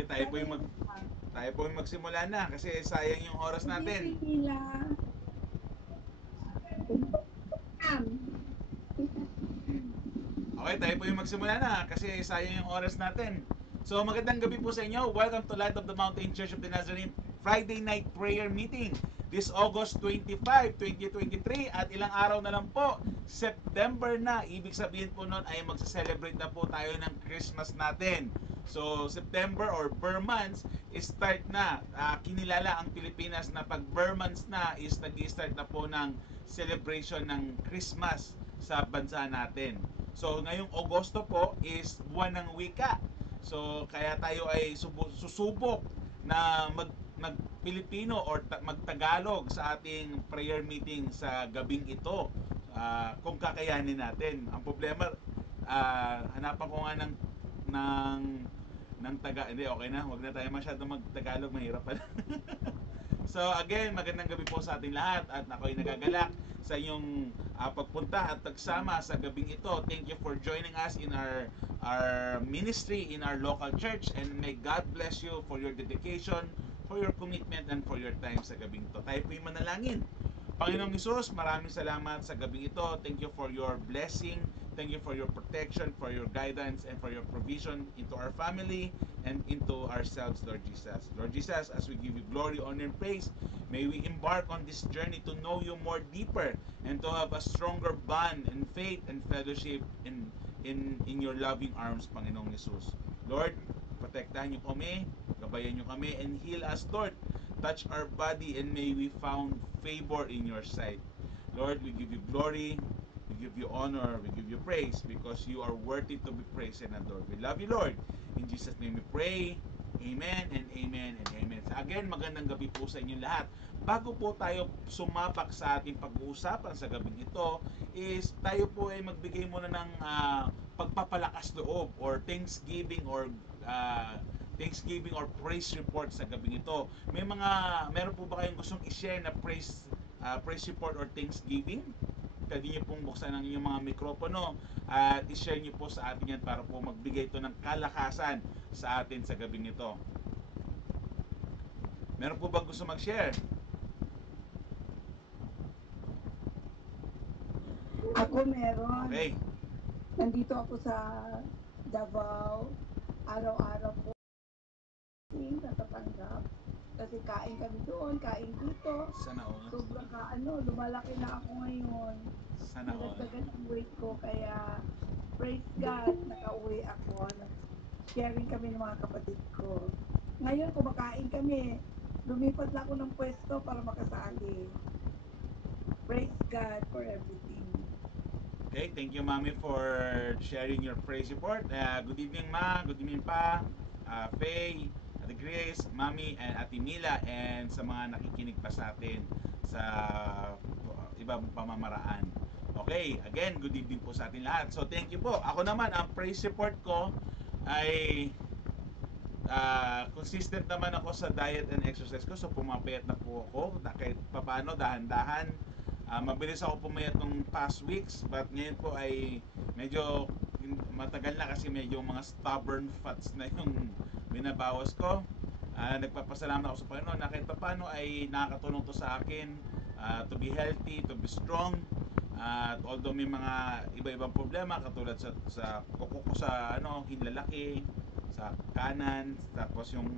Okay, tayo po yung magsimula na kasi sayang yung oras natin. Okay, tayo po yung magsimula na kasi sayang yung oras natin. So, magandang gabi po sa inyo. Welcome to Light of the Mountain Church of the Nazarene Friday Night Prayer Meeting. This August 25, 2023 at ilang araw na lang po, September na. Ibig sabihin po nun ay magsa-celebrate na po tayo ng Christmas natin. So, September or Burr months, start na. Kinilala ang Pilipinas na pag Burr months na is nag-start na po ng celebration ng Christmas sa bansa natin. So, ngayong Agosto po is buwan ng wika. So, kaya tayo ay susubok na mag-Pilipino or mag-Tagalog sa ating prayer meeting sa gabing ito. Kung kakayanin natin. Ang problema, hanapan ko nga ng hindi, okay na, wag na tayo masyado mag-Tagalog, mahirap pala. So again, magandang gabi po sa ating lahat at ako'y nagagalak sa inyong pagpunta at pagsama sa gabing ito. Thank you for joining us in our ministry in our local church, and may God bless you for your dedication, for your commitment, and for your time sa gabing ito. Tayo po yung manalangin. Panginoong Hesus, maraming salamat sa gabing ito. Thank you for your blessing. Thank you for your protection, for your guidance, and for your provision into our family and into ourselves, Lord Jesus. Lord Jesus, as we give you glory, honor, and praise, may we embark on this journey to know you more deeper and to have a stronger bond and faith and fellowship in your loving arms, Panginoong Hesus. Lord, protektahan niyo kami, gabayan niyo kami, and heal us, Lord. Touch our body and may we found favor in your sight. Lord, we give you glory, we give you honor, we give you praise because you are worthy to be praised and adored. We love you, Lord. In Jesus' name we pray. Amen and amen and amen. So again, magandang gabi po sa inyong lahat. Bago po tayo sumapak sa ating pag-uusapan sa gabing ito, is tayo po ay magbigay muna ng pagpapalakas loob or Thanksgiving or praise report sa gabing ito. Meron po ba kayong gustong i-share na praise report or Thanksgiving? Pwede niyo pong buksan ang inyong mga mikropono at i-share niyo po sa atin yan para po magbigay ito ng kalakasan sa atin sa gabing ito. Meron po ba gusto mag-share? Ako meron. Okay. Nandito ako sa Davao. Araw-araw po natatanggap. Kasi kain kami doon, kain dito. Sana all. Sobrang lumalaki na ako ngayon. Sana all. Nadagdagan ang weight ko, kaya praise God, nakauwi ako. Sharing kami ng mga kapatid ko. Ngayon, kumakain kami. Lumipat na ako ng pwesto para makasali. Praise God for everything. Okay, thank you, Mami, for sharing your praise report. Good evening, Ma. Good evening, Pa. Faye, Ate Grace, Mami, and Ate Mila, and sa mga nakikinig pa sa atin sa ibang pamamaraan. Okay, again, good evening po sa atin lahat. So, thank you po. Ako naman, ang praise report ko ay consistent naman ako sa diet and exercise ko. So, pumapayat na po ako. Kahit paano, dahan-dahan. Mabilis ako pumayat nung past weeks, but ngayon po ay medyo matagal na kasi medyo mga stubborn fats na yung binabawas ko. Nagpapasalamat ako sa Panginoon na kahit paano ay nakakatulong to sa akin to be healthy, to be strong. Although may mga iba-ibang problema katulad sa kuko ko sa hinlalaki sa kanan, tapos yung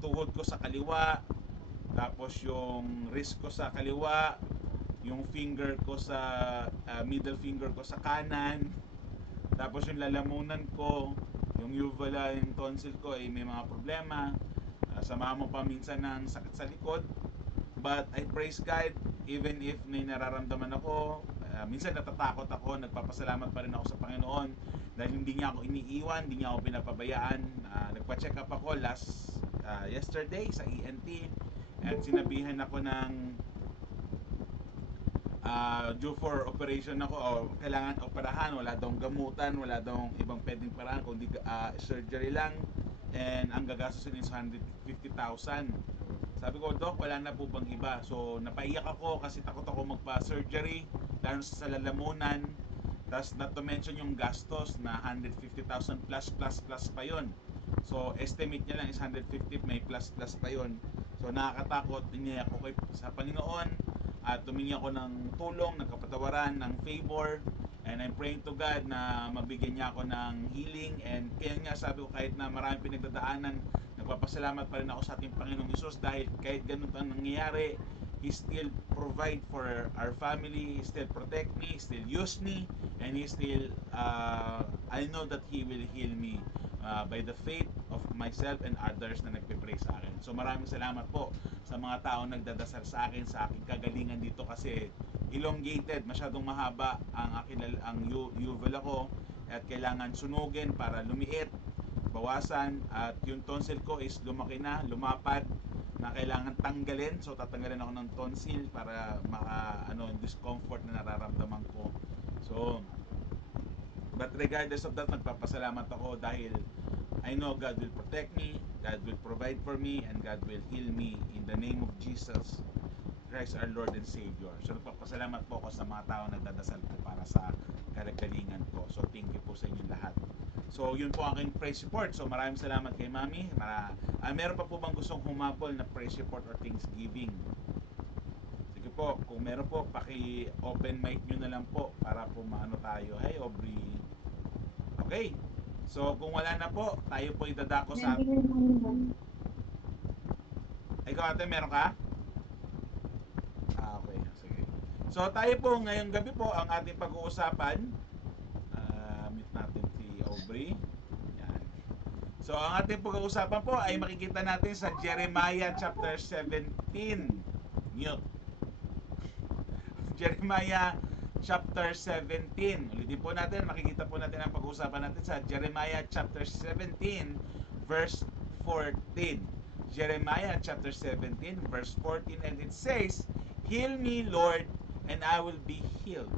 tuhod ko sa kaliwa, tapos yung wrist ko sa kaliwa, yung finger ko sa middle finger ko sa kanan, tapos yung lalamunan ko, yung uvula, yung tonsil ko ay may mga problema. Sama mo pa minsan ng sakit sa likod, but I praise God even if may nararamdaman ako. Minsan natatakot ako, nagpapasalamat pa rin ako sa Panginoon dahil hindi niya ako iniiwan, hindi niya ako pinapabayaan. Nagpa-check up ako yesterday sa ENT at sinabihan ako ng due for operation ako o kailangan operahan, wala daw gamutan, wala daw ibang pwedeng paraan kundi surgery lang, and ang gagastusin is 150,000. Sabi ko, Doc, wala na po bang iba? So napaiyak ako kasi takot ako magpa-surgery dahil sa lalamunan, tas not to mention yung gastos na 150,000 plus pa yon. So, estimate niya lang is 150, may plus pa yon. So, nakakatakot. Iniyak ako sa Panginoon at tumingi ako ng tulong, ng kapatawaran, ng favor. And I'm praying to God na mabigyan niya ako ng healing. And kaya nga sabi ko, kahit na maraming pinagdadaanan, nagpapasalamat pa rin ako sa ating Panginoong Isus dahil kahit ganun ang nangyayari, He still provide for our family, He still protect me, He still use me, and He still, I know that He will heal me by the faith of myself and others na nagpe-pray sa akin. So maraming salamat po sa mga taong nagdadasal sa akin, sa aking kagalingan dito kasi elongated, masyadong mahaba ang uval ako at kailangan sunugin para lumiit, bawasan at yung tonsil ko is lumaki na, lumapad na kailangan tanggalin. So tatanggalin ako ng tonsil para discomfort na nararamdaman ko. So but regardless of that, nagpapasalamat ako dahil I know God will protect me, God will provide for me, and God will heal me in the name of Jesus Christ our Lord and Savior. So nagpapasalamat po ako sa mga tao na nagdadasal po para sa kalagalingan ko. So thank you po sa inyong lahat. So yun po ang aking praise report. So maraming salamat kay Mami. Meron pa po bang gustong humapol na praise report or Thanksgiving? Sige po, kung meron po, paki-open mic nyo na lang po para po maano tayo. Hey Aubrey. Okay. So kung wala na po, tayo po idadako sa... Ikaw ate, meron ka? Okay, sige. So tayo po ngayong gabi po ang ating pag-uusapan. Mute natin si Aubrey. Yan. So ang ating pag-uusapan po ay makikita natin sa Jeremiah chapter 17. Mute. Jeremiah chapter 17. Ulitin po natin, makikita po natin ang pag-uusapan natin sa Jeremiah chapter 17 verse 14. Jeremiah chapter 17 verse 14, and it says, "Heal me, Lord, and I will be healed.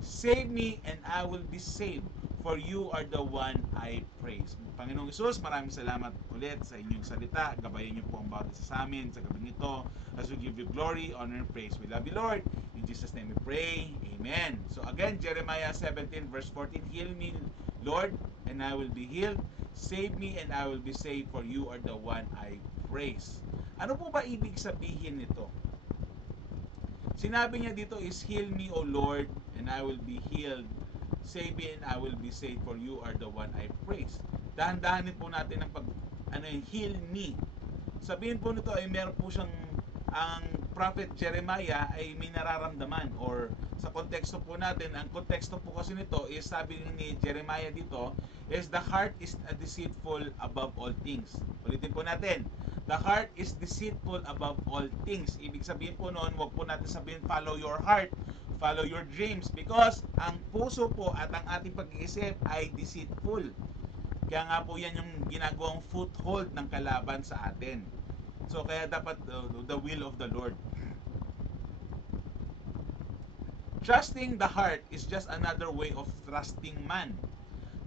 Save me, and I will be saved, for you are the one I praise." Panginoong Isus, maraming salamat ulit sa inyong salita. Gabayan niyo po ang bawat isa sa amin sa gabing ito as we give you glory, honor, and praise. We love you, Lord. In Jesus' name we pray. Amen. So again, Jeremiah 17 verse 14, "Heal me, Lord, and I will be healed. Save me, and I will be saved, for you are the one I praise." Ano po ba ibig sabihin nito? Sinabi niya dito is, "Heal me, O Lord, and I will be healed. Save me, and I will be saved, for you are the one I praise." Dahan-dahanin po natin ang heal me. Sabihin po nito ay meron po siyang, ang prophet Jeremiah ay may nararamdaman, or sa konteksto po natin, ang konteksto po kasi nito is, sabi ni Jeremiah dito, is the heart is deceitful above all things. Ulitin po natin, the heart is deceitful above all things. Ibig sabihin po noon, wag po natin sabihin follow your heart, follow your dreams, because ang puso po at ang ating pag-iisip ay deceitful. Kaya nga po yan yung ginagawang foothold ng kalaban sa atin. So kaya dapat the will of the Lord. Trusting the heart is just another way of trusting man.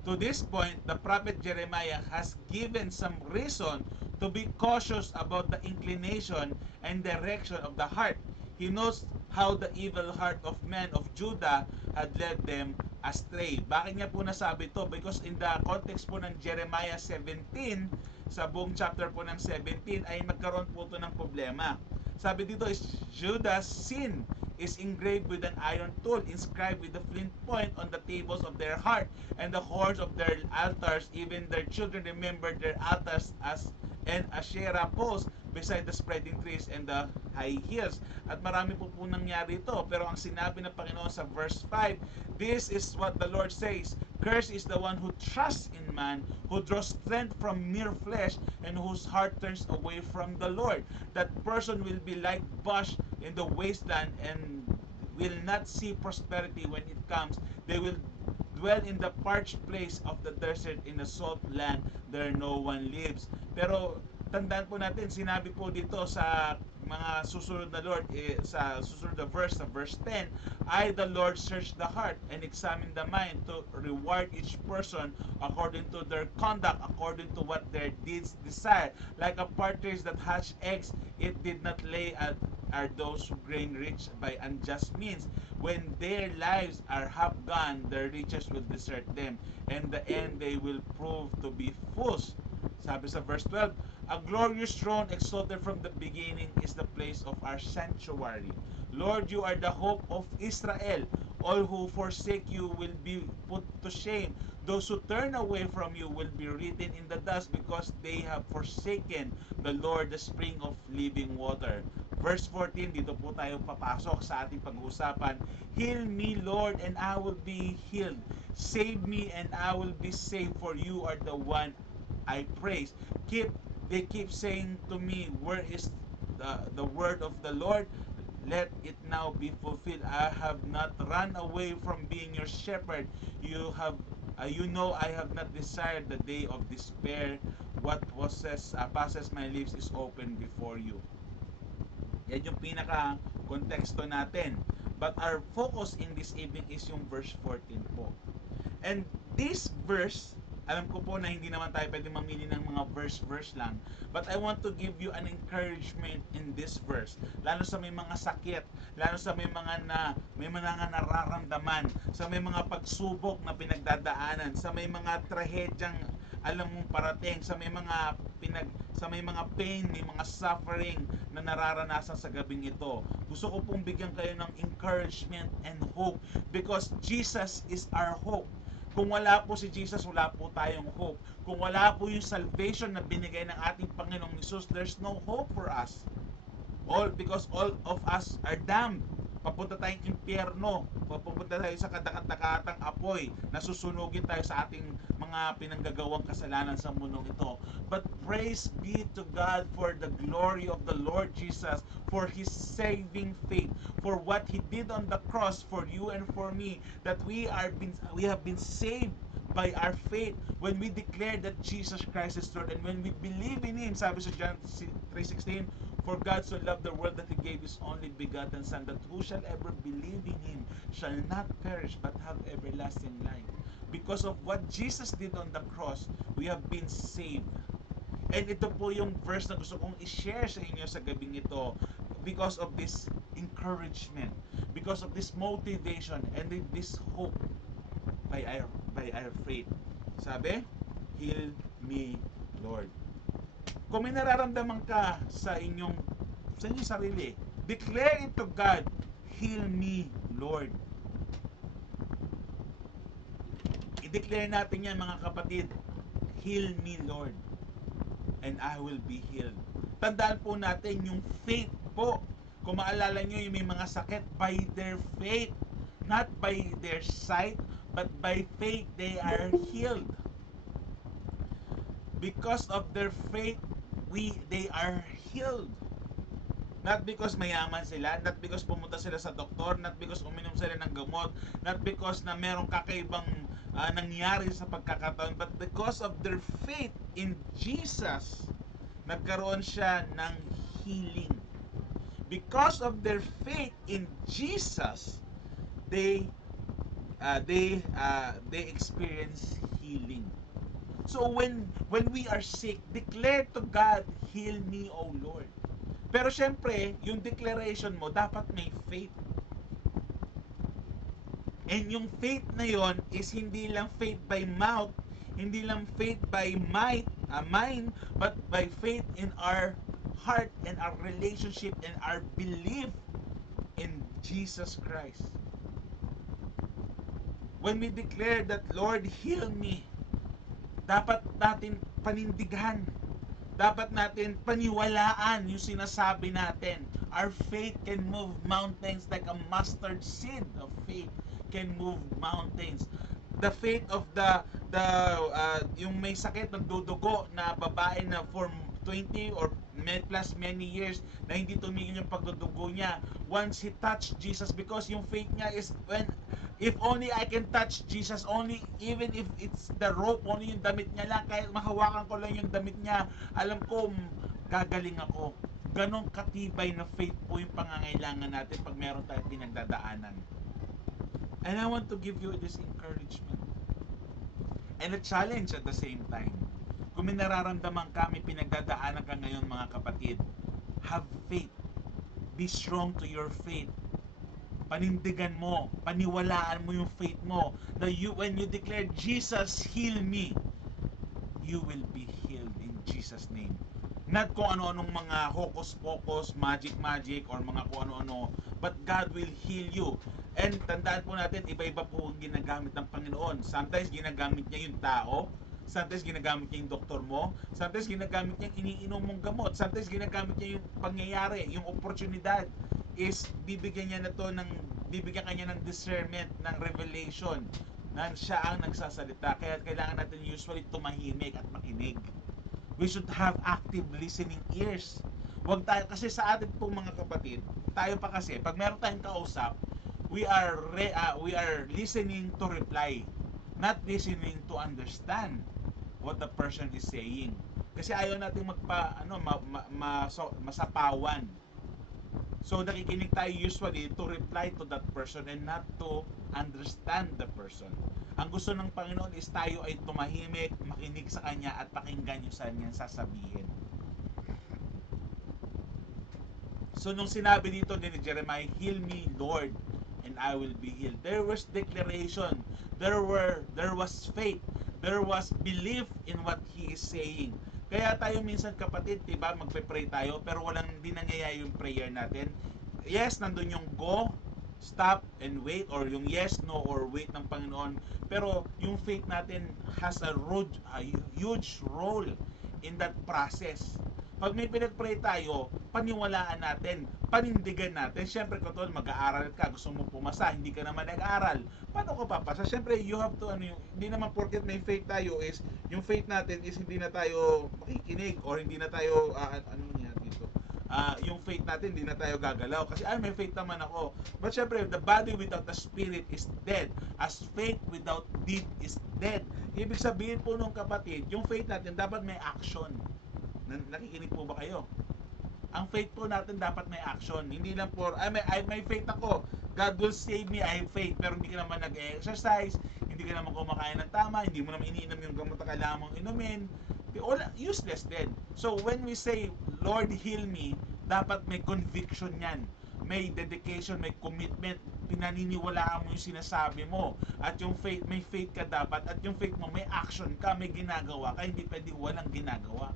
To this point, the prophet Jeremiah has given some reason to be cautious about the inclination and direction of the heart. He knows how the evil heart of men of Judah had led them astray. Bakit niya po nasabi ito? Because in the context po ng Jeremiah 17, sa buong chapter po ng 17, ay nagkaroon po ito ng problema. Sabi dito is, Judah's sin is engraved with an iron tool, inscribed with the flint point on the tables of their heart, and the horns of their altars. Even their children remembered their altars as an Asherah post beside the spreading trees and the high hills. At marami po nangyari ito. Pero ang sinabi ng Panginoon sa verse 5, "This is what the Lord says, Cursed is the one who trusts in man, who draws strength from mere flesh, and whose heart turns away from the Lord. That person will be like bush in the wasteland and will not see prosperity when it comes. They will dwell in the parched place of the desert, in the salt land there no one lives." Pero tandaan po natin, sinabi po dito sa mga susunod na Lord, sa susunod na verse, sa verse 10, "I the Lord search the heart and examine the mind to reward each person according to their conduct, according to what their deeds desire. Like a partridge that hatch eggs, it did not lay are those who gain rich by unjust means. When their lives are half gone, their riches will desert them. And the end they will prove to be fools." Sabi sa verse 12, a glorious throne exalted from the beginning is the place of our sanctuary. Lord, you are the hope of Israel. All who forsake you will be put to shame. Those who turn away from you will be written in the dust because they have forsaken the Lord, the spring of living water. Verse 14, dito po tayo papasok sa ating pag-uusapan. Heal me, Lord, and I will be healed. Save me, and I will be saved, for you are the one I praise. They keep saying to me, where is the word of the Lord? Let it now be fulfilled. I have not run away from being your shepherd. You know I have not desired the day of despair. What passes my lips is open before you. Yan yung pinaka konteksto natin. But our focus in this evening is yung verse 14 po. And this verse, alam ko po na hindi naman tayo pwede mamili ng mga verse lang. But I want to give you an encouragement in this verse. Lalo sa may mga sakit, lalo sa may mga nararamdaman, sa may mga pagsubok na pinagdadaanan, sa may mga trahedyang alam mong parating, sa may mga pain, may mga suffering na nararanasan sa gabing ito. Gusto ko pong bigyan kayo ng encouragement and hope because Jesus is our hope. Kung wala po si Jesus, wala po tayong hope. Kung wala po yung salvation na binigay ng ating Panginoong Hesus, there's no hope for us. Because all of us are damned. Papunta tayong impyerno. Papunta tayo sa kadakatakatang apoy. Nasusunugin tayo sa ating mga pinanggagawang kasalanan sa mundong ito. But praise be to God for the glory of the Lord Jesus, for His saving faith, for what He did on the cross for you and for me, that we have been saved by our faith when we declare that Jesus Christ is Lord and when we believe in Him. Sabi sa John 3:16, for God so loved the world that He gave His only begotten Son, that who shall ever believe in Him shall not perish but have everlasting life. Because of what Jesus did on the cross, we have been saved. And ito po yung verse na gusto kong i-share sa inyo sa gabing ito because of this encouragement, because of this motivation, and this hope by our faith. Sabi, heal me, Lord. Kung may nararamdaman ka sa inyong sarili, declare it to God, heal me, Lord. I-declare natin yan, mga kapatid, heal me, Lord, and I will be healed. Tandaan po natin yung faith po. Kung maalala nyo yung may mga sakit, by their faith, not by their sight, but by faith they are healed. Because of their faith, they are healed. Not because mayaman sila, not because pumunta sila sa doktor, not because uminom sila ng gamot, not because na merong kakaibang nangyari sa pagkakataon, but because of their faith in Jesus, nagkaroon siya ng healing. Because of their faith in Jesus, they experience healing. So when we are sick, declare to God, heal me, O Lord. Pero syempre, yung declaration mo, dapat may faith. And yung faith na yon is hindi lang faith by mouth, hindi lang faith by mind, but by faith in our heart and our relationship and our belief in Jesus Christ. When we declare that, Lord, heal me, dapat natin panindigan, dapat natin paniwalaan yung sinasabi natin. Our faith can move mountains like a mustard seed of faith can move mountains. The faith of yung may sakit, nagdudugo na babae na for 20 or plus many years na hindi tumigil yung pagdudugo niya. Once he touched Jesus, because yung faith niya is if only I can touch Jesus, only even if it's the rope, only yung damit niya lang, kahit mahawakan ko lang yung damit niya, alam ko gagaling ako. Ganon katibay na faith po yung pangangailangan natin pag meron tayong pinagdadaanan. And I want to give you this encouragement and a challenge at the same time. Kung may nararamdaman ka, may pinagdadaanan ka ngayon, mga kapatid, have faith. Be strong to your faith. Panindigan mo, paniwalaan mo yung faith mo, na when you declare, Jesus, heal me, you will be healed Jesus' name. Not kung ano-anong mga hocus-pocus, magic, or mga kung ano-ano, but God will heal you. And tandaan po natin, iba-iba po ang ginagamit ng Panginoon. Sometimes ginagamit niya yung tao, sometimes ginagamit niya yung doktor mo, sometimes ginagamit niya yung iniinom mong gamot, sometimes ginagamit niya yung pangyayari, yung oportunidad is bibigyan kanya ng discernment, ng revelation na siya ang nagsasalita. Kaya kailangan natin usually tumahimik at makinig. We should have active listening ears. Wag tayo, kasi sa atin pong mga kapatid, tayo pa kasi, pag meron tayong kausap, we are listening to reply, not listening to understand what the person is saying. Kasi ayaw nating masapawan. So nakikinig tayo usually to reply to that person and not to understand the person. Ang gusto ng Panginoon is tayo ay tumahimik, makinig sa Kanya at pakinggan yung sa Kanyang sasabihin. So nung sinabi dito ni Jeremiah, "Heal me, Lord, and I will be healed." There was declaration, there was faith, there was belief in what He is saying. Kaya tayo minsan kapatid, diba, magpe-pray tayo pero hindi nangyayari yung prayer natin. Yes, nandun yung go, stop, and wait, or yung yes, no, or wait ng Panginoon. Pero yung faith natin has a huge role in that process. Pag may pinag-pray tayo, paniwalaan natin, panindigan natin. Siyempre, kung mag-aaral ka, gusto mo pumasa, hindi ka naman nag-aaral, paano ka papasa? Siyempre, you have to, hindi naman porket may faith tayo is, yung faith natin is hindi na tayo makikinig, or hindi na tayo, yung faith natin, hindi na tayo gagalaw. Kasi, may faith naman ako. But syempre, the body without the spirit is dead. As faith without deed is dead. Ibig sabihin po nung kapatid, yung faith natin dapat may action. Nakikinig po ba kayo? Ang faith po natin dapat may action. Hindi lang po, may faith ako. God will save me, I have faith. Pero hindi ka naman nag-exercise, hindi ka naman kumakain ng tama, hindi mo naman iniinom yung gamot na kailangan mong inumin. Useless din. So when we say, Lord, heal me, dapat may conviction yan. May dedication, may commitment, pinaniniwalaan mo yung sinasabi mo. At yung faith, may faith ka dapat. At yung faith mo, may action ka, may ginagawa ka. Hindi pwede walang ginagawa.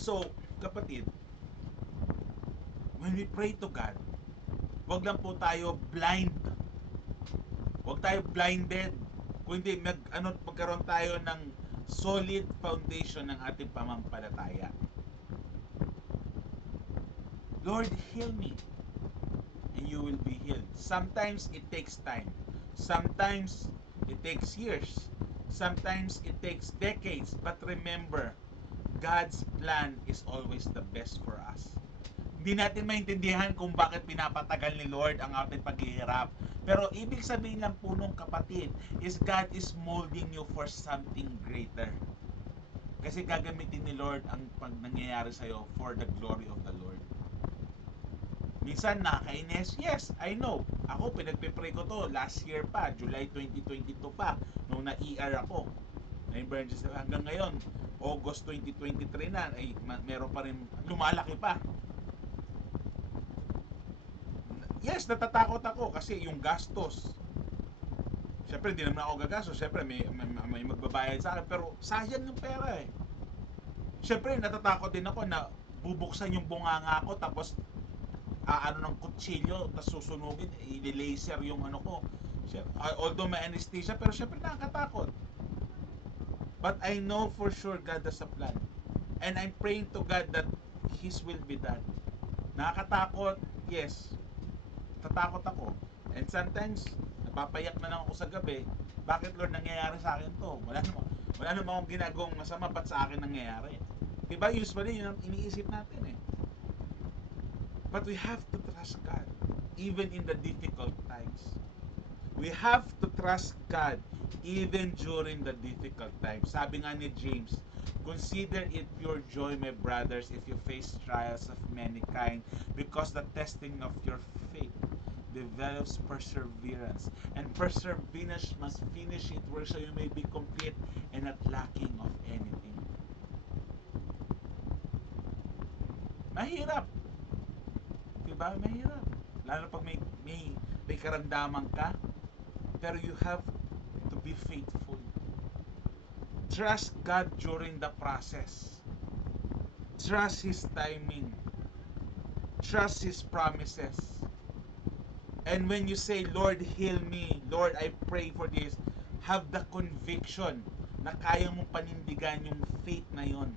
So, kapatid, when we pray to God, wag lang po tayo blind. Wag tayo blinded. Kundi magkaroon tayo ng solid foundation ng ating pamampalataya. Lord, heal me, and you will be healed. Sometimes it takes time. Sometimes it takes years. Sometimes it takes decades. But remember, God's plan is always the best for us. Hindi natin maintindihan kung bakit pinapatagal ni Lord ang ating paghihirap. Pero ibig sabihin lang po nung kapatid is God is molding you for something greater. Kasi gagamitin ni Lord ang nangyayari sa'yo for the glory of the Lord. Minsan nakakainis, yes, I know. Ako pinagpipray ko to last year pa, July 2022 pa, nung na-ER ako. Na-emergency hanggang ngayon. August 2023 na, ay meron pa rin, lumalaki pa. Yes, natatakot ako kasi yung gastos. Siyempre, hindi naman ako gagastos. Siyempre, may magbabayad sa akin. Pero sayang yung pera eh. Siyempre, natatakot din ako na bubuksan yung bunganga ko tapos ng kutsilyo tapos susunugin, i-laser yung ko. Although may anesthesia, pero siyempre nakakatakot. But I know for sure God has a plan. And I'm praying to God that His will be done. Nakakatakot, yes. Tatakot ako. And sometimes, napapayak na lang ako sa gabi. Bakit Lord nangyayari sa akin to? Wala naman akong ginagawang masama, ba't sa akin nangyayari? Diba usually yun ang iniisip natin eh. But we have to trust God even in the difficult times. We have to trust God even during the difficult times. Sabi nga ni James, consider it pure joy, my brothers, if you face trials of many kind, because the testing of your faith develops perseverance. And perseverance must finish it work so you may be complete and not lacking of anything. Mahirap. Diba? Mahirap. Lalo pag may karamdaman ka, pero you have to be faithful. Trust God during the process. Trust His timing. Trust His promises. And when you say, Lord, heal me, Lord, I pray for this, have the conviction na kaya mong panindigan yung faith na yon.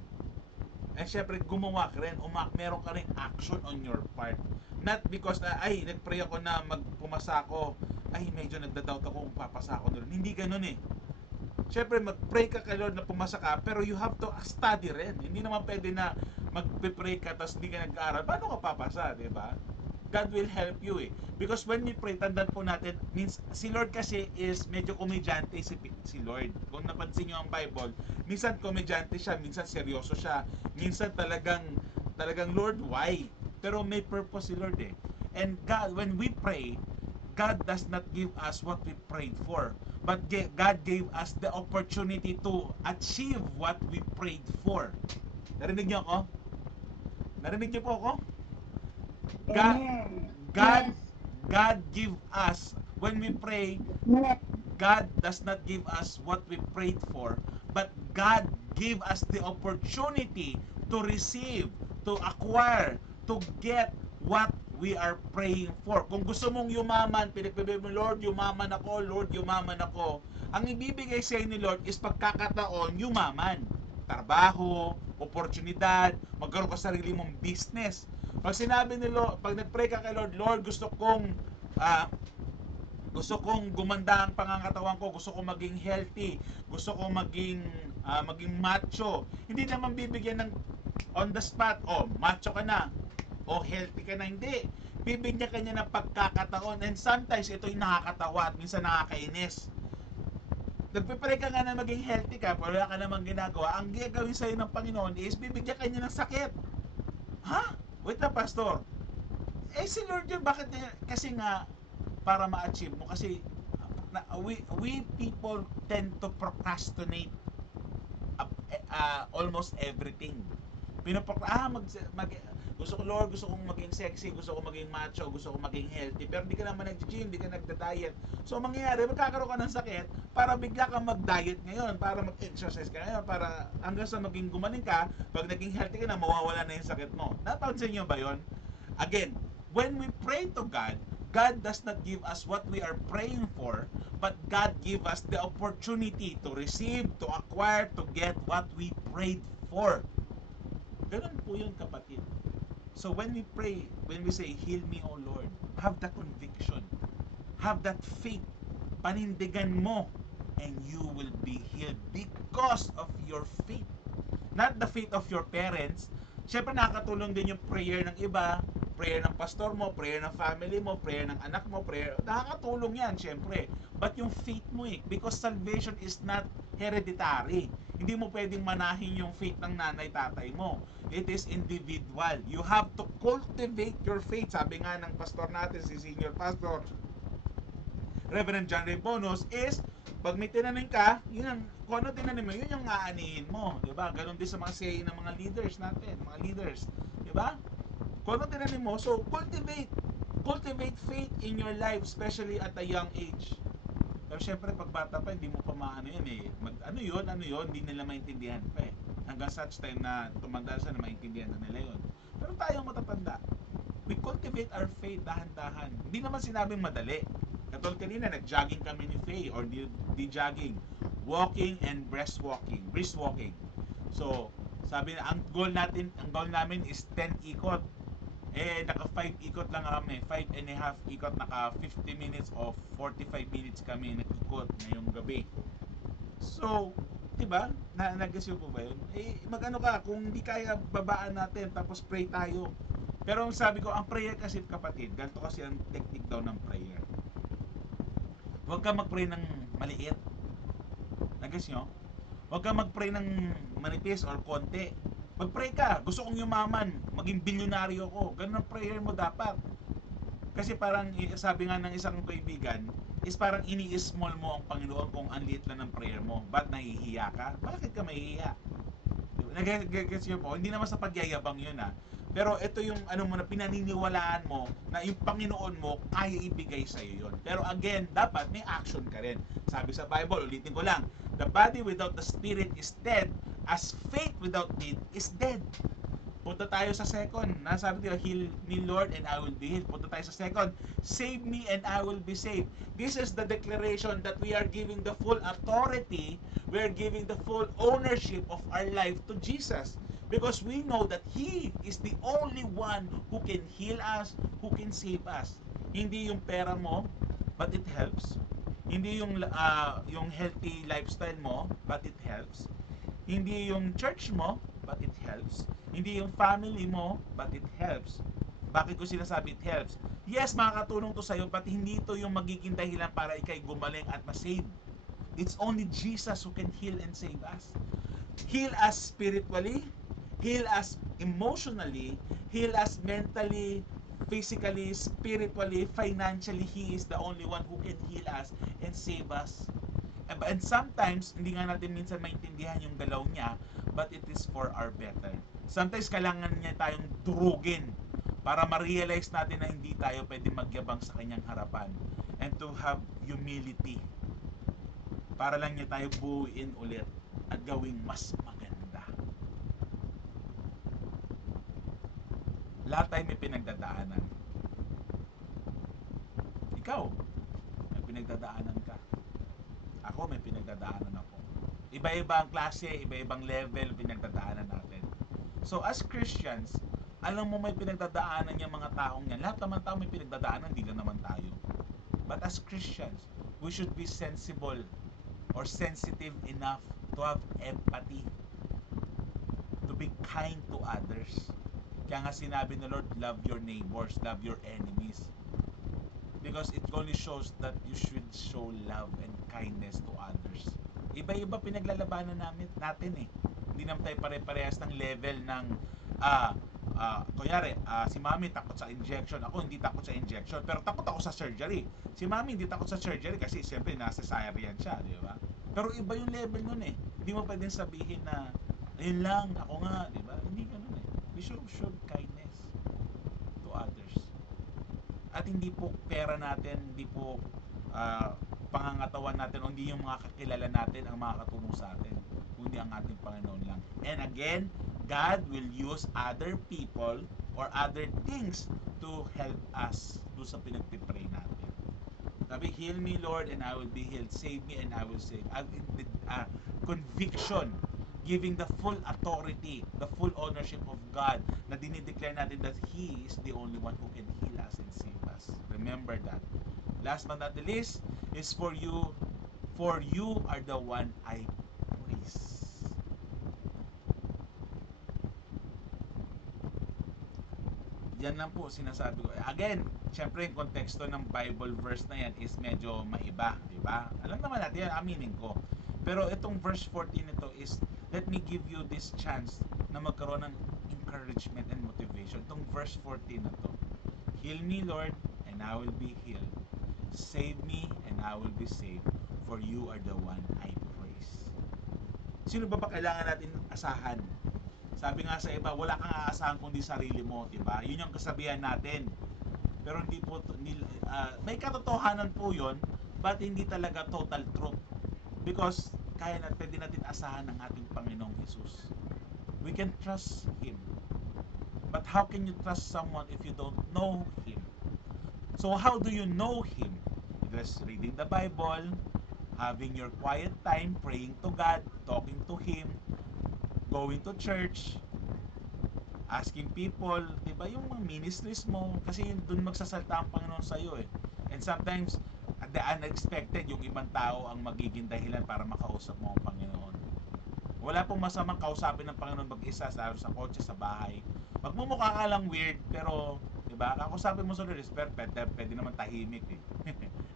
And syempre, gumawa ka rin, meron ka rin action on your part. Not because na, ay, nagpray ako na magpumasa ako, ay, medyo nagda-doubt ako kung papasa ako doon. Hindi ganun eh. Syempre, mag-pray ka kay Lord na pumasa ka, pero you have to study rin. Hindi naman pwede na mag-pray ka tapos hindi ka nag-aaral. Paano ka papasa, di ba? God will help you eh. Because when we pray, tandaan po natin, means si Lord kasi is medyo komedyante si Lord. Kung napansin nyo ang Bible, minsan komedyante siya, minsan seryoso siya, minsan talagang Lord, why? Pero may purpose si Lord eh. And God, when we pray, God does not give us what we prayed for, but God gave us the opportunity to achieve what we prayed for. Narinig niyo ako? Narinig niyo po ako? Amen. God give us, when we pray, God does not give us what we prayed for, but God give us the opportunity to receive, to acquire, to get what we are praying for. Kung gusto mong yumaman, pinagpipili mo, Lord, yumaman ako, Lord, yumaman ako. Ang ibibigay sa ni Lord is pagkakataon yumaman. Trabaho, oportunidad, magkaroon ka sarili mong business. Pag sinabi ni Lord, pag nagpray ka kay Lord, Lord, gusto kong gumanda ang pangangatawan ko, gusto kong maging healthy, gusto kong maging macho. Hindi naman bibigyan ng on the spot, macho ka na, healthy ka na, hindi. Bibigyan ka niya ng pagkakataon, and sometimes ito'y nakakatawa at minsan nakakainis. Nagpipray ka nga na maging healthy ka, pero wala ka namang ginagawa. Ang gagawin sa'yo ng Panginoon is bibigyan ka niya ng sakit. Ha? Wait na, pastor. Si Lord yun, bakit niya? Kasi nga, para ma-achieve mo. Kasi we people tend to procrastinate almost everything. Gusto ko, Lord, gusto kong maging sexy, gusto kong maging macho, gusto kong maging healthy, pero hindi ka naman nag-gym, hindi ka nagda-diet. So, mangyayari, magkakaroon ka ng sakit para bigla kang mag-diet ngayon, para mag-exercise ka ngayon, para hanggang sa maging gumaling ka, pag naging healthy ka na, mawawala na yung sakit mo. Napansin nyo ba yun? Again, when we pray to God, God does not give us what we are praying for, but God give us the opportunity to receive, to acquire, to get what we prayed for. Ganun po yun, kapatid. So when we pray, when we say, heal me, O Lord, have that conviction, have that faith, panindigan mo, and you will be healed because of your faith. Not the faith of your parents. Siyempre nakakatulong din yung prayer ng iba, prayer ng pastor mo, prayer ng family mo, prayer ng anak mo, prayer, nakakatulong yan, siyempre. But yung faith mo because salvation is not hereditary. Hindi mo pwedeng manahin yung faith ng nanay, tatay mo. It is individual. You have to cultivate your faith. Sabi nga ng pastor natin, si senior pastor, Reverend John Ray Bonos, is, pag may tinanim ka, yun ang, kung ano tinanim mo, yun yung aanihin mo. Diba? Ganon din sa mga saying ng mga leaders natin, mga leaders. Diba? Kung ano tinanim mo, so cultivate faith in your life, especially at a young age. Pero syempre, pag bata pa, hindi mo pa maano yun ano yun, hindi nila maintindihan pa Hanggang such time na tumanda siya na maintindihan na nila yun. Pero tayo matatanda, we cultivate our faith dahan-dahan. Hindi naman sinabing madali. Katulad kanina, nag-jogging kami ni Faye, or di jogging, walking and brisk walking. So, sabi na, ang goal namin is 10 ikot. Naka 5 ikot lang kami, 5.5 ikot, naka 50 minutes o 45 minutes kami nag-ikot ngayong gabi. So, diba? Nag-guess po ba yun? Mag-ano ka, kung hindi kaya, babaan natin, tapos pray tayo. Pero ang sabi ko, ang prayer kasi, kapatid, ganito kasi ang technique daw ng prayer. Huwag ka mag-pray ng maliit. Nag-guess nyo? Huwag ka mag-pray ng manipis or konti. Mag-pray ka, gusto kong yumaman, maging bilyonaryo ko. Ganun ang prayer mo dapat. Kasi parang sabi nga ng isang kaibigan, is parang ini-small mo ang Panginoon kung ang liit lang ng prayer mo. Ba't nahihiya ka? Bakit ka mahihiya? Nag-gets niyo po? Hindi naman sa pagyayabang yun Pero ito yung ano mo na pinaniniwalaan mo na yung Panginoon mo kaya ibigay sa iyo yun. Pero again, dapat may action ka rin. Sabi sa Bible, ulitin ko lang, the body without the spirit is dead, as faith without deed is dead. Punta tayo sa second. Nasabi dito, heal me Lord and I will be healed. Punta tayo sa second, save me and I will be saved. This is the declaration that we are giving the full authority, we are giving the full ownership of our life to Jesus. Because we know that He is the only one who can heal us, who can save us. Hindi yung pera mo, but it helps. Hindi yung healthy lifestyle mo, but it helps. Hindi yung church mo, but it helps. Hindi yung family mo, but it helps. Bakit ko sinasabi it helps? Yes, makakatulong to sa'yo, but hindi ito yung magiging dahilan para ikay gumaling at masave. It's only Jesus who can heal and save us. Heal us spiritually, heal us emotionally, heal us mentally, physically, spiritually, financially. He is the only one who can heal us and save us. And sometimes, hindi nga natin minsan maintindihan yung galaw niya, but it is for our better. Sometimes, kailangan niya tayong durugin para ma-realize natin na hindi tayo pwede magyabang sa kanyang harapan. And to have humility. Para lang niya tayo buuin ulit at gawing mas maganda. Lahat tayo may pinagdadaanan. Ikaw, may pinagdadaanan ka. Ako, may pinagdadaanan ako. Iba-iba ang klase, iba-ibang level pinagdadaanan natin. So, as Christians, alam mo may pinagdadaanan yung mga taong yan. Lahat naman tao may pinagdadaanan, hindi lang naman tayo. But as Christians, we should be sensible or sensitive enough to have empathy, to be kind to others. Kaya nga sinabi ng Lord, love your neighbors, love your enemies. Because it only shows that you should show love and kindness to others. Iba-iba pinaglalabanan natin Hindi naman tayo pare-parehas ng level ng kunyari, si Mami takot sa injection, ako hindi takot sa injection, pero takot ako sa surgery. Si Mami hindi takot sa surgery kasi siyempre nasa cesarean siya, di ba? Pero iba yung level nun Hindi mo pwedeng sabihin na ayun lang, ako nga, di ba? Hindi ganun We should show kindness to others. At hindi po pera natin, hindi po pangangatawan natin, o hindi yung mga kakilala natin ang makakatulong sa atin, kundi ang ating Panginoon lang. And again, God will use other people or other things to help us do sa pinagpipray natin. Sabi, heal me Lord and I will be healed. Save me and I will save. Conviction, giving the full authority, the full ownership of God, na dinideclare natin that He is the only one who can heal us and save us. Remember that. Last but not the least is for you are the one I praise. Yan lang po sinasabi ko. Again, syempre yung konteksto ng Bible verse na yan is medyo maiba, di ba? Alam naman natin yan, aminin ko. Pero itong verse 14 nito is, let me give you this chance na magkaroon ng encouragement and motivation. Itong verse 14 na to. Heal me, Lord, and I will be healed. Save me, and I will be saved. For you are the one I praise. Sino ba kailangan natin asahan? Sabi nga sa iba, wala kang aasahan kundi sarili mo, diba? Yun yung kasabihan natin. Pero hindi po, may katotohanan po yun, but hindi talaga total truth. Because pwede natin asahan ng ating Panginoong Jesus. We can trust Him. But how can you trust someone if you don't know Him? So how do you know Him? Just reading the Bible, having your quiet time, praying to God, talking to Him, going to church, asking people, di ba yung mga ministries mo, kasi yun dun magsasalta ang Panginoon sa iyo And sometimes, at the unexpected, yung ibang tao ang magiging dahilan para makausap mo ang Panginoon. Wala pong masamang kausapin ng Panginoon mag-isa sa kotse, sa bahay. Magmumukha ka lang weird, pero, di ba, kakusapin mo sa Lord is perfect, pwede naman tahimik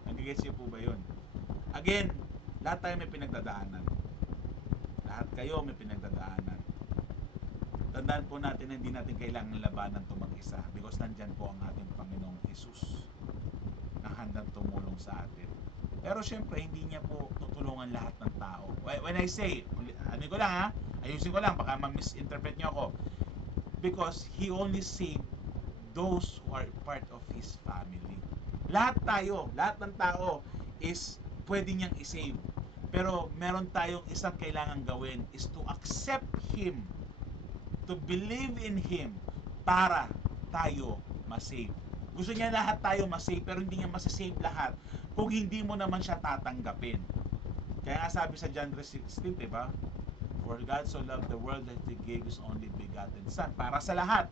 Nagigets niyo po ba yun? Again, lahat tayo may pinagdadaanan. Lahat kayo may pinagdadaanan. Tandaan po natin na hindi natin kailangan labanan ito mag-isa because nandyan po ang ating Panginoong Jesus na handang tumulong sa atin. Pero syempre, hindi niya po tutulungan lahat ng tao. When I say, ano ko lang Ayusin ko lang, baka ma-misinterpret nyo ako. Because He only saved those who are part of His family. Lahat tayo, lahat ng tao is pwede niyang isave. Pero meron tayong isang kailangan gawin is to accept Him, to believe in Him para tayo masave. Gusto niya lahat tayo masave pero hindi niya masasave lahat kung hindi mo naman siya tatanggapin. Kaya nga sabi sa John 3:16, diba? For God so loved the world that He gave His only begotten Son. Para sa lahat.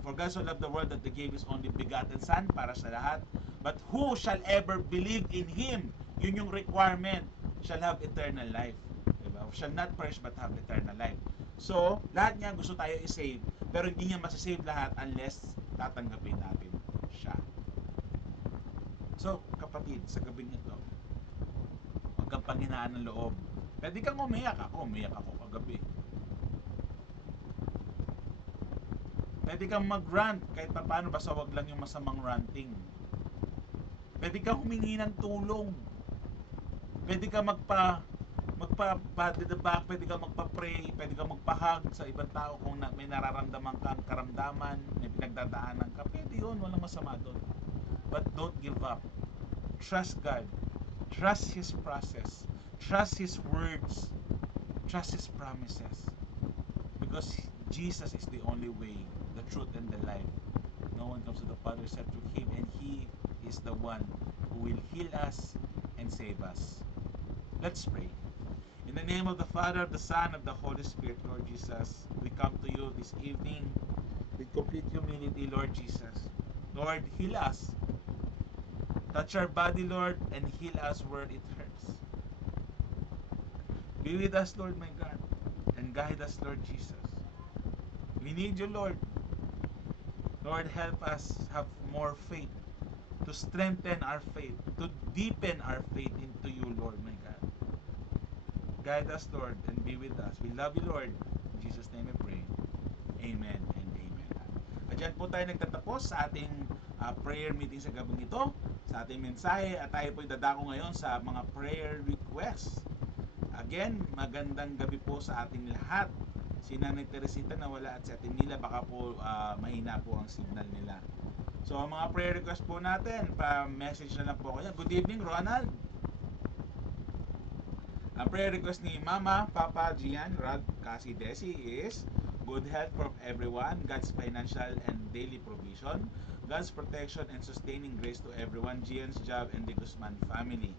For God so loved the world that He gave His only begotten Son. Para sa lahat. But who shall ever believe in Him? Yun yung requirement. Shall have eternal life. Diba? Shall not perish but have eternal life. So, lahat niya gusto tayo i-save. Pero hindi niya masasave lahat unless tatanggapin natin siya. So, kapatid, sa gabing ito, huwag kang panghinaan ng loob. Pwede kang umiyak. Umiyak ako kagabi. Pwede kang mag-rant kahit pa paano, basta wag lang yung masamang ranting. Pwede kang humingi ng tulong. Pwede kang pat in the back, pwede kang magpa-pray, pwede kang magpa-hug sa ibang tao kung may nararamdaman kang karamdaman, may pinagdadaanan ka, pwede yun, walang masama doon. But don't give up. Trust God. Trust His process. Trust His words. Trust His promises. Because Jesus is the only way, the truth, and the life. No one comes to the Father except through Him, and He is the one who will heal us and save us. Let's pray. In the name of the Father, of the Son, of the Holy Spirit, Lord Jesus, we come to you this evening with complete humility, Lord Jesus. Lord, heal us. Touch our body, Lord, and heal us where it hurts. Be with us, Lord, my God, and guide us, Lord Jesus. We need you, Lord. Lord, help us have more faith, to strengthen our faith, to deepen our faith into you, Lord, my God. Guide us, Lord, and be with us. We love you, Lord. In Jesus' name we pray. Amen and amen. At dyan po tayo nagtatapos sa ating prayer meeting sa gabing ito, sa ating mensahe, at tayo po dadako ngayon sa mga prayer requests. Again, magandang gabi po sa ating lahat. Si Nanay Teresita nawala at si Ate Mila, baka po mahina po ang signal nila. So, ang mga prayer request po natin, pa-message na lang po kayo. Good evening, Ronald. Ang prayer request ni Mama, Papa, Gian, Rod, Cassie, Desi is good health from everyone, God's financial and daily provision, God's protection and sustaining grace to everyone, Gian's job and the Guzman family.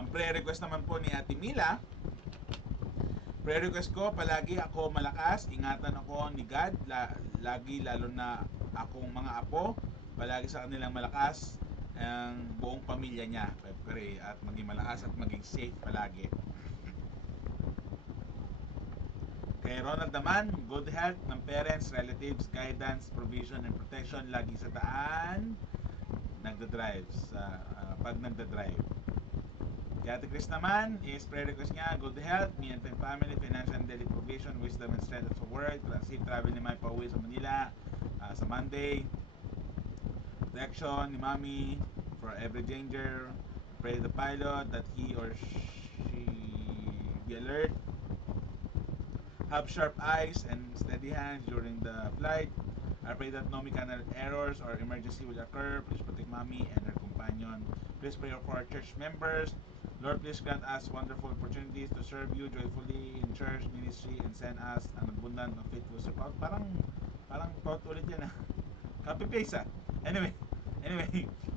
Ang prayer request naman po ni Ate Mila, prayer request ko, palagi ako malakas, ingatan ako ni God, lagi lalo na akong mga apo, palagi sa kanilang malakas ang buong pamilya niya. Pray at maging malakas at maging safe palagi. Kay Ronald naman, good health ng parents, relatives, guidance, provision, and protection lagi sa daan nagdadrive pag nagdadrive. Kay Ate Chris naman is prayer request niya, good health, me and my family, financial and daily provision, wisdom and strength for work, safe travel ni May pauwi sa Manila sa Monday. Protection ni Mami for every danger. Pray the pilot that he or she be alert. Have sharp eyes and steady hands during the flight. I pray that no mechanical errors or emergency will occur. Please protect Mami and her companion. Please pray for our church members. Lord, please grant us wonderful opportunities to serve you joyfully in church ministry and send us an abundant of faithful support. Parang quote ulit yan. Copy paste Anyway,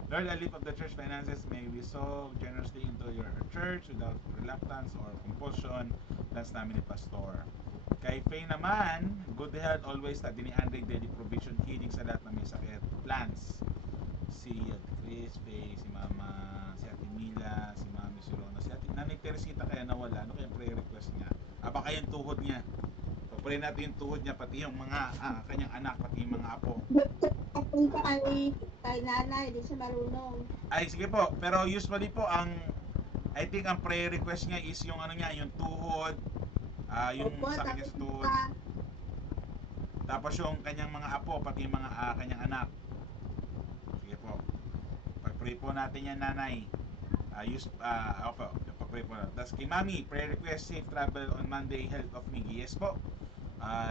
Lord, I lift up the church finances. May we sow generously into your church without reluctance or compulsion. Plans namin ni Pastor. Kay Faye naman, good health always, tati ni Andre, daily provision, healing sa lahat na may sakit. Plans. Si Chris, Faye, si Mama, si Ate Mila, si Mami, si Rona, si Ate Nanay Teresita kaya nawala. Ano kaya prayer request niya? Baka yung tuhod niya. Pray natin yung tuhod niya, pati yung mga kanyang anak, pati yung mga apo. Papunta kay nanay, di siya marunong. Ay, sige po. Pero usually po, I think ang prayer request niya is yung ano niya, yung tuhod, yung Opo, sakit niya sa tuhod. Tapos yung kanyang mga apo, pati yung mga kanyang anak. Sige po. Pag-pray po natin yan, Nanay. Pray po na. Tapos kay Mami, prayer request, safe travel on Monday, health of Miggy. Yes po.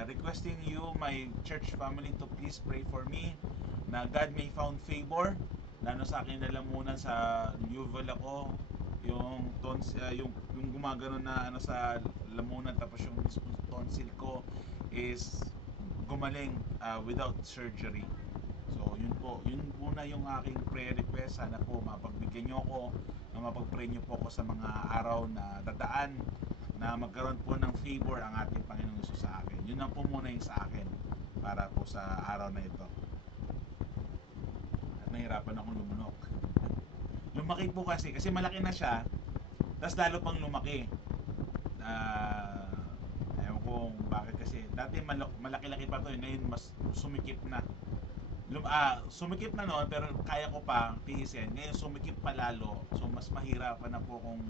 Requesting you, my church family, to please pray for me na God may found favor, lalo sa akin na lamunan sa uval ako, yung yung gumagano na ano sa lamunan, tapos yung mismo tonsil ko is gumaling without surgery. So yun po, yun muna yung aking prayer request. Sana po mapagbigyan nyo ako, na mapag-pray nyo po ako sa mga araw na dadaan, na magkaroon po ng favor ang ating Panginoong Hesus sa akin. Yun lang po muna yung sa akin para po sa araw na ito. At nahirapan akong lumunok. Lumaki po kasi malaki na siya, tapos lalo pang lumaki. Ewan ko kung bakit, kasi dati malaki-laki pa to, ngayon mas sumikip na. Sumikip na noon, pero kaya ko pa tiisin. Ngayon sumikip pa lalo, so mas mahirapan na po kung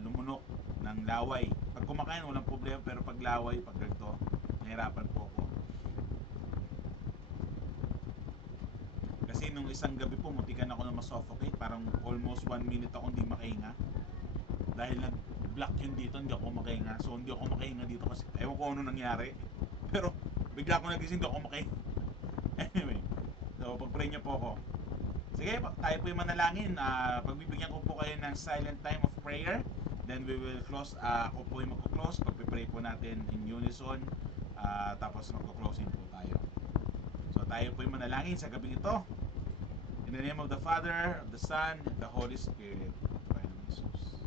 lumunok ng laway. Pag kumakain walang problema, pero pag laway, pag ganito, nahirapan po ako. Kasi nung isang gabi po, mutikan ako na masuffocate. Parang almost 1 minute ako hindi makahinga. Dahil nag-block yun dito, hindi ako makahinga. So hindi ako makahinga dito kasi ewan ko ano nangyari. Pero bigla ako nagising, hindi ako makahinga. Anyway, so pag-pray niyo po ako. Sige, tayo po yung manalangin. Pagbibigyan ko po kayo ng silent time of prayer. Then we will close. Ako po yung magko-close. Pag-pray po natin in unison. Tapos magko-closing po tayo. So tayo po yung manalangin sa gabing ito. In the name of the Father, of the Son, and the Holy Spirit. Panginoon Jesus.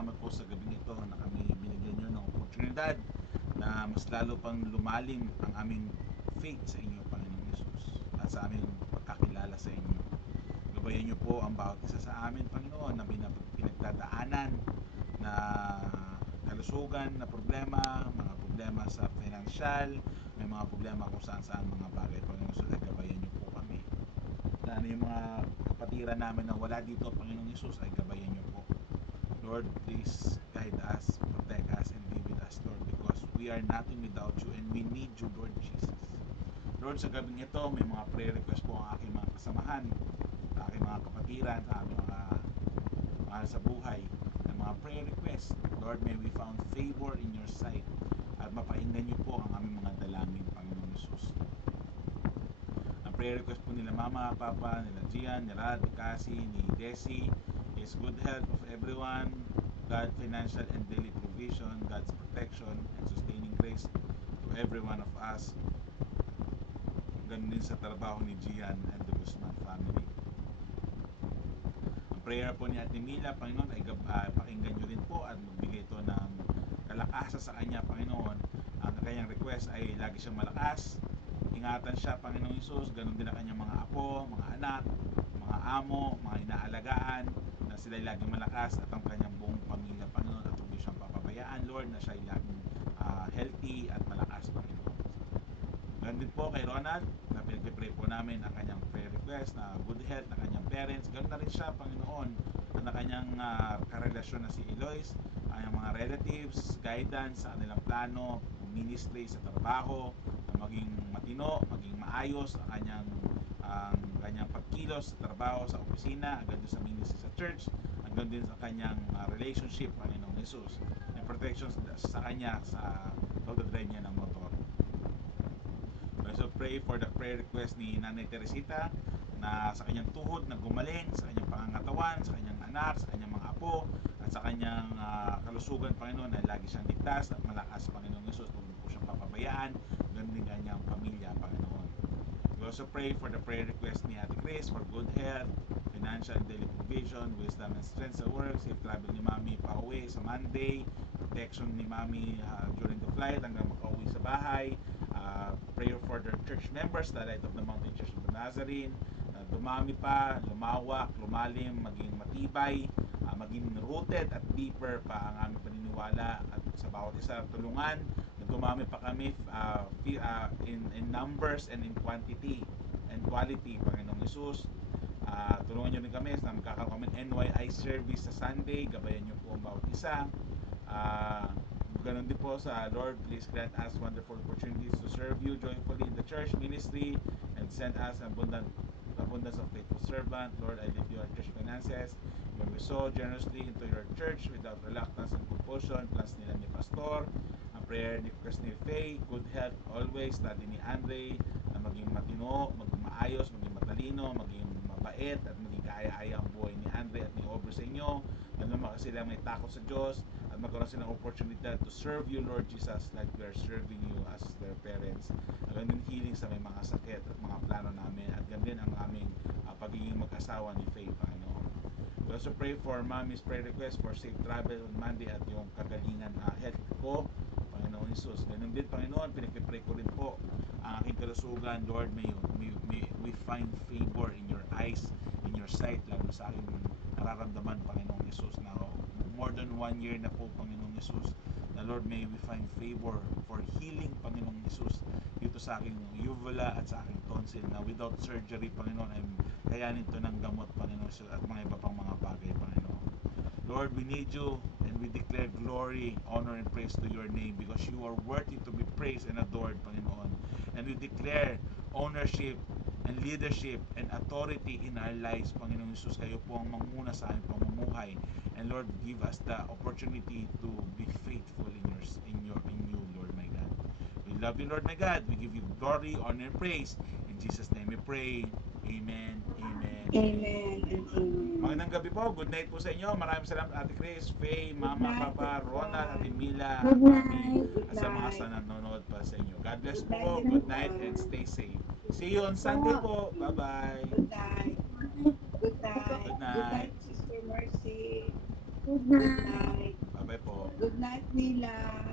salamat po sa gabing ito na kami binigyan nyo ng oportunidad na mas lalo pang lumalim ang aming faith sa inyo, Panginoong Yesus, at sa aming pagkakilala sa inyo. Gabayan nyo po ang bawat isa sa amin, Panginoon, na pinagdadaanan na kalusugan na problema, mga problema sa financial, may mga problema kung saan mga bagay, Panginoon Yesus, ay gabayan nyo po kami. Na yung mga kapatiran namin na wala dito, Panginoong Yesus, ay gabayan nyo po. Lord, please guide us, protect us, and be with us, Lord, because we are nothing without you and we need you, Lord Jesus. Lord, sa gabing ito, may mga prayer request po ang aking mga kasamahan, sa aking mga kapatiran, sa aming mga mahal sa buhay, ng mga prayer request. Lord, may we found favor in your sight at mapainggan niyo po ang aming mga dalangin, Panginoong Jesus. Ang prayer request po nila Mama, Papa, nila Gian, ni Rad, ni Cassie, ni Desi is good health of everyone, God, financial and daily provision, God's protection and sustaining grace to every one of us. Ganun din sa trabaho ni Gian and the Guzman family. Ang prayer po ni Ate Mila, Panginoon, ay pakinggan nyo rin po at magbigay ito ng kalakasan sa kanya, Panginoon. Ang kanyang request ay lagi siyang malakas, ingatan siya, Panginoong Isus, ganun din ang kanyang mga apo, mga anak, mga amo, mga inaalagaan, na sila laging malakas, at ang kanyang buong pamilya, Panginoon, at hindi siyang papabayaan, Lord, na siya ay laging healthy at malakas, Panginoon. Ganun din po kay Ronald, na pinag-pray po namin ang kanyang prayer request na good health ng kanyang parents. Ganun na rin siya, Panginoon, na kanyang karelasyon na si Eloise, ang mga relatives, guidance sa kanilang plano, ministry sa trabaho, na maging matino, maging maayos ang kanyang pagkilos sa trabaho, sa opisina, hanggang din sa ministry sa church, hanggang din sa kanyang relationship, Panginoong Jesus, and protection sa kanya sa pagdadrive niya ng motor. We also pray for the prayer request ni Nanay Teresita na sa kanyang tuhod na gumaling, sa kanyang pangangatawan, sa kanyang anak, sa kanyang mga apo, at sa kanyang kalusugan, Panginoon, ay lagi siyang ligtas at malakas, Panginoong Jesus, huwag po siyang papabayaan, ganun din kanyang pamilya, Panginoon. We also pray for the prayer request ni Ate Chris for good health, financial and daily provision, wisdom and strength sa work, safe travel ni Mami pauwi sa Monday, protection ni Mami during the flight hanggang makauwi sa bahay, prayer for the church members, the Light of the Mountain Church of the Nazarene, dumami pa, lumawak, lumalim, maging matibay, maging rooted at deeper pa ang aming paniniwala, at sa bawat isa tulungan na dumami pa kami in numbers and in quantity and quality, Panginoong Jesus. Tulungan nyo rin kami na magkakaroon kami NYI service sa Sunday, gabayan nyo po ang bawat isa. Ganon din po sa Lord, please grant us wonderful opportunities to serve you joyfully in the church ministry and send us abundance of faithful servant. Lord, I lift your church finances. When we sow generously into your church without reluctance and compulsion, plans nila ni Pastor, ang prayer ni Christine Faye, good health always, study ni Andre, na maging matino, maging maayos, maging matalino, maging mabait, at maging kaaya-aya ang buhay ni Andre at ni Aubrey sa inyo, na lumakas sila may takot sa Diyos, at magkaroon sila ng opportunity to serve you, Lord Jesus, like we are serving you as their parents. Ganun healing sa may mga sakit at mga plano namin, at ganun ang aming pagiging mag-asawa ni Faye, Panginoon. We also pray for Mommy's prayer request for safe travel on Monday at yung kagalingan health ko, Panginoon Jesus. Ganun din, Panginoon, pinag-pray ko rin po ang aking kalusugan. Lord, may we find favor in your eyes, in your sight, lalo sa aking nararamdaman, Panginoon Jesus, na more than 1 year na po, Panginoong Jesus, na Lord, may we find favor for healing, Panginoong Jesus, dito sa aking uvula at sa aking tonsil, na without surgery, Panginoon, ay kayanin ito ng gamot, Panginoon Jesus, at mga iba pang mga bagay, Panginoon. Lord, we need you, and we declare glory, honor, and praise to your name, because you are worthy to be praised and adored, Panginoon. And we declare ownership and leadership and authority in our lives, Panginoong Jesus. Kayo po ang manguna sa aming pamumuhay. And Lord, give us the opportunity to be faithful in you, Lord my God. We love you, Lord my God. We give you glory, honor, and praise. In Jesus' name we pray. Amen. Amen. Amen and amen. Magandang gabi po. Good night po sa inyo. Maraming salamat, Ate Chris, Faye, Mama, night, Papa, Ronald, Ate Mila, Good Mami, night. at sa mga night. nanonood pa sa inyo. God bless Good po. night, Good night everyone. and stay safe. See you on Sunday po. Bye-bye. Good night. Good night. Good Good night. night, Sister Mercy. Good Good night. night. Nila.